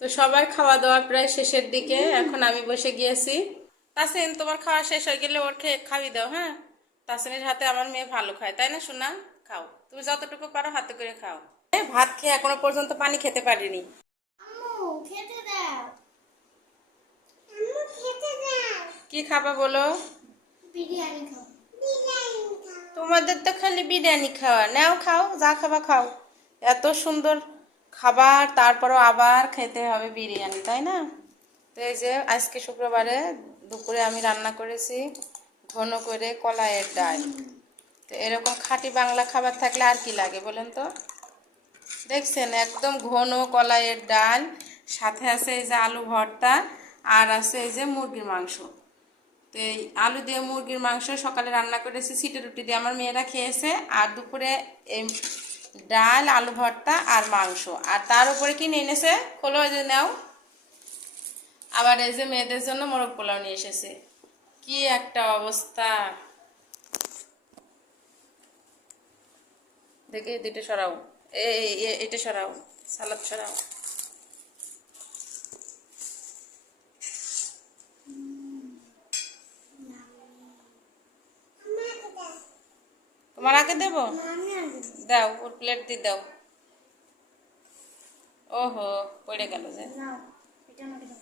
তো সবার খাওয়া দাওয়া প্রায় শেষের দিকে। এখন আমি বসে গিয়েছি। তাসিন, তোমার খাওয়া শেষ হয়ে গেলে ওর খাওয়াই দাও। হ্যাঁ, তাসিনের হাতে আমার মেয়ে ভালো খায়, তাই না সোনা? খাও, তুমি যতটুকু পারো হাতে করে খাও। ভাত খেয়ে এখনো পর্যন্ত পানি খেতে পারিনি। আম্মু খেতে দাও। আম্মু খেতে দাও। কি খাবা বলো? বিরিয়ানি খাও। বিরিয়ানি খাও। তোমাদের তো খালি বিরিয়ানি খাওয়া। নাও খাও, যা খাবা খাও। এত সুন্দর খাবার, তারপরও আবার খেতে হবে বিরিয়ানি, তাই না? তো এই যে আজকে শুক্রবারে দুপুরে আমি রান্না করেছি ঘন করে কলাইয়ের ডাল। তো এরকম খাঁটি বাংলা খাবার থাকলে আর কি লাগে বলেন তো? দেখছেন, একদম ঘন কলাইয়ের ডাল, সাথে আছে এই যে আলু ভর্তা, আর আছে এই যে মুরগির মাংস। তো এই আলু দিয়ে মুরগির মাংস সকালে রান্না করেছি, সিটে রুটি দিয়ে আমার মেয়েরা খেয়েছে। আর দুপুরে এই ডাল, আলু ভর্তা আর মাংস। আর তার উপরে কি নিয়ে এনেছে খোলো, এই যে নাও। আবার এই যে মেয়েদের জন্য মোরগ পোলাও নিয়ে এসেছে। কি একটা অবস্থা! দেখে দুটো সরাও, এটা সরাও, সালাদ সরাও। তোমার আগে দেবো? দাও, ওর প্লেট দিয়ে দাও। ওহো, পড়ে গেল যে। নাও, এটা আমাকে দাও।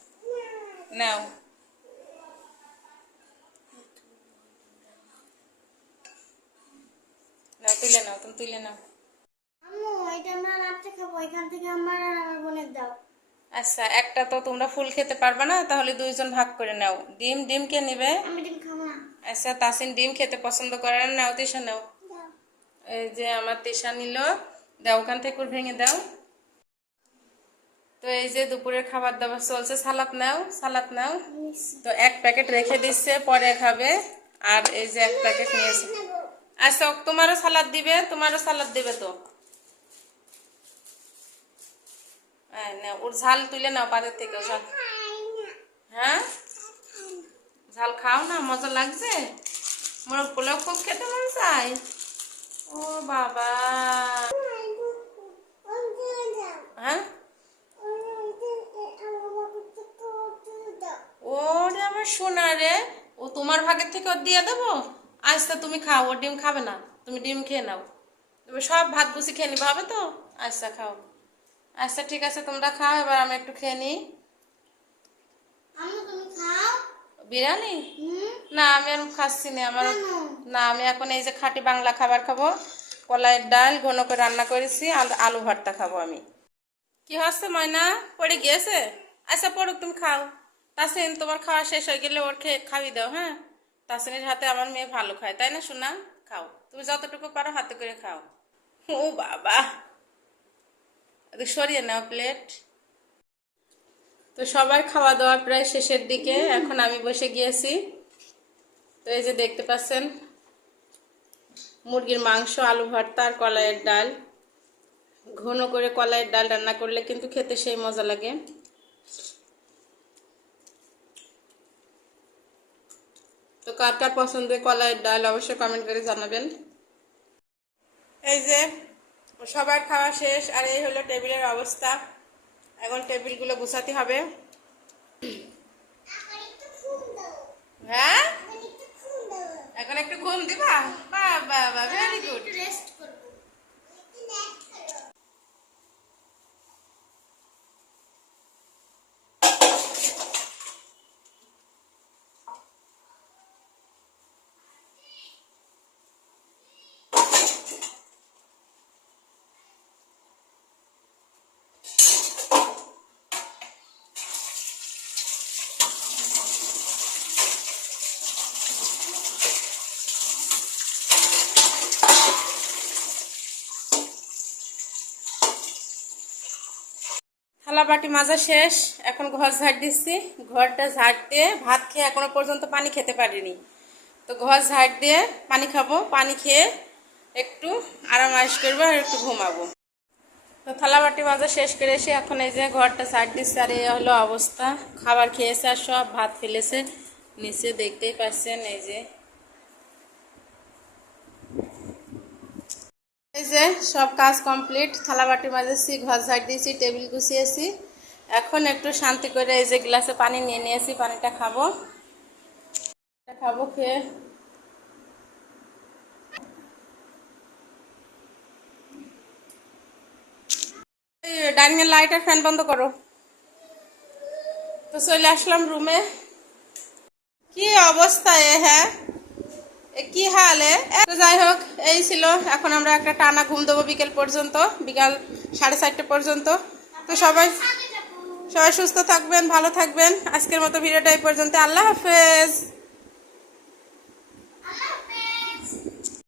নাও, নাও, তুলে নাও, তুমি তুলে নাও। আম্মু এটা আমরা রাত্রে খাবো, এখান থেকে আমার আর আমার বোনের দাও। আচ্ছা, একটা তো তোমরা ফুল খেতে পারবে না, তাহলে দুইজন ভাগ করে নাও। ডিম, ডিম কে নেবে? আমি ডিম খাবো না। আচ্ছা, তাসিন ডিম খেতে পছন্দ করে না। নাও, তিশা নাও। দাও। এই যে আমার তিশা নিল। দাও, ওখান থেকে ওর ভেঙে দাও। তো এই যে দুপুরের খাবার দাবার চলছে। সালাদ নাও, সালাদ নাও। তো এক প্যাকেট রেখে দিচ্ছে, পরে খাবে। আর এই যে এক প্যাকেট নিয়েছে। আচ্ছা, তোমারও সালাদ দিবে, তোমারও সালাদ দিবে তো। হ্যাঁ, নাও, ওর ঝাল তুলে নাও পাতের থেকে, ঝাল। হ্যাঁ, ঝাল খাও না, মজা লাগছে। মোরগ পোলাও খুব খেতে মন চায়। ও বাবা! হ্যাঁ, ওরে আমার সোনা রে, ও তোমার ভাগের থেকে ওর দিয়ে দেবো। আচ্ছা, তুমি খাও, ওর ডিম খাবে না। তুমি ডিম খেয়ে নাও। তুমি সব ভাত গুছি খেয়ে নিবে, হবে তো? আচ্ছা, খাও। আচ্ছা, ঠিক আছে, তোমরা খাও, এবার আমি একটু খেয়ে নিই। আম্মু তুমি খাও। বিরিয়ানি? না, আমি আর খাচ্ছি না। আমার কেন? না, আমি এখন এই যে খাঁটি বাংলা খাবার খাবো। কলাইয়ের ডাল ঘন করে রান্না করেছি, আলু ভর্তা খাবো আমি। কি হচ্ছে ময়না? পড়ে গিয়েছে? আচ্ছা, পড়ুক, তুমি খাও। তাসিন, তোমার খাওয়া শেষ হয়ে গেলে ওর খাওয়াই দাও। হ্যাঁ, তাসিনের হাতে আমার মেয়ে ভালো খায়, তাই না সোনা? খাও, তুমি যতটুকু পারো হাতে করে খাও। ও বাবা! সরিয়ে নাও প্লেট। তো সবার খাওয়া দাওয়া প্রায় শেষের দিকে। এখন আমি বসে গিয়েছি। তো এই যে দেখতে পাচ্ছেন, মুরগির মাংস, আলু ভর্তা আর কলাইয়ের ডাল। ঘন করে কলাইয়ের ডাল রান্না করলে কিন্তু খেতে সেই মজা লাগে। তো কার কার পছন্দ কলাইয়ের ডাল অবশ্যই কমেন্ট করে জানাবেন। এই যে সবার খাওয়া শেষ, আর এই হলো টেবিলের অবস্থা। এখন টেবিলগুলো গুছাতে হবে। হ্যাঁ, এখন একটু ঘুম দিবা? বাবা, ভেরি গুড। রেস্ট করবো। থালা বাটি মাজা শেষ। এখন ঘর ঝাড় দিচ্ছি। ঘরটা ঝাড় দিয়ে ভাত খেয়ে এখনো পর্যন্ত পানি খেতে পারিনি। তো ঘর ঝাড় দিয়ে পানি খাবো, পানি খেয়ে একটু আরাম আয়েশ করবো আর একটু ঘুমাবো। তো থালা বাটি মাজা শেষ করে এসে এখন এই যে ঘরটা ঝাড় দিচ্ছে। আর এই হলো অবস্থা। খাবার খেয়েছে আর সব ভাত ফেলেছে নিচে, দেখতেই পাচ্ছেন। এই যে এই যে সব কাজ কমপ্লিট। থালা বাটি মাজেছি, ঘর ঝাড় দিয়েছি, টেবিল গুছিয়েছি। এখন একটু শান্তি করে এই যে গ্লাসে পানি নিয়ে নিয়েছি, পানিটা খাবো। খাবো খেয়ে ডাইনিং এর লাইট আর ফ্যান বন্ধ করো। তো চলে আসলাম রুমে। কি অবস্থা হ্যাঁ, কি হাল তো যাই হোক, এই ছিল। এখন আমরা একটা টানা ঘুম দেবো বিকেল পর্যন্ত, বিকাল 4:30 পর্যন্ত। তো সবাই সবাই সুস্থ থাকবেন, ভালো থাকবেন। আজকের মতো ভিডিওটা এই পর্যন্ত। আল্লাহ হাফেজ।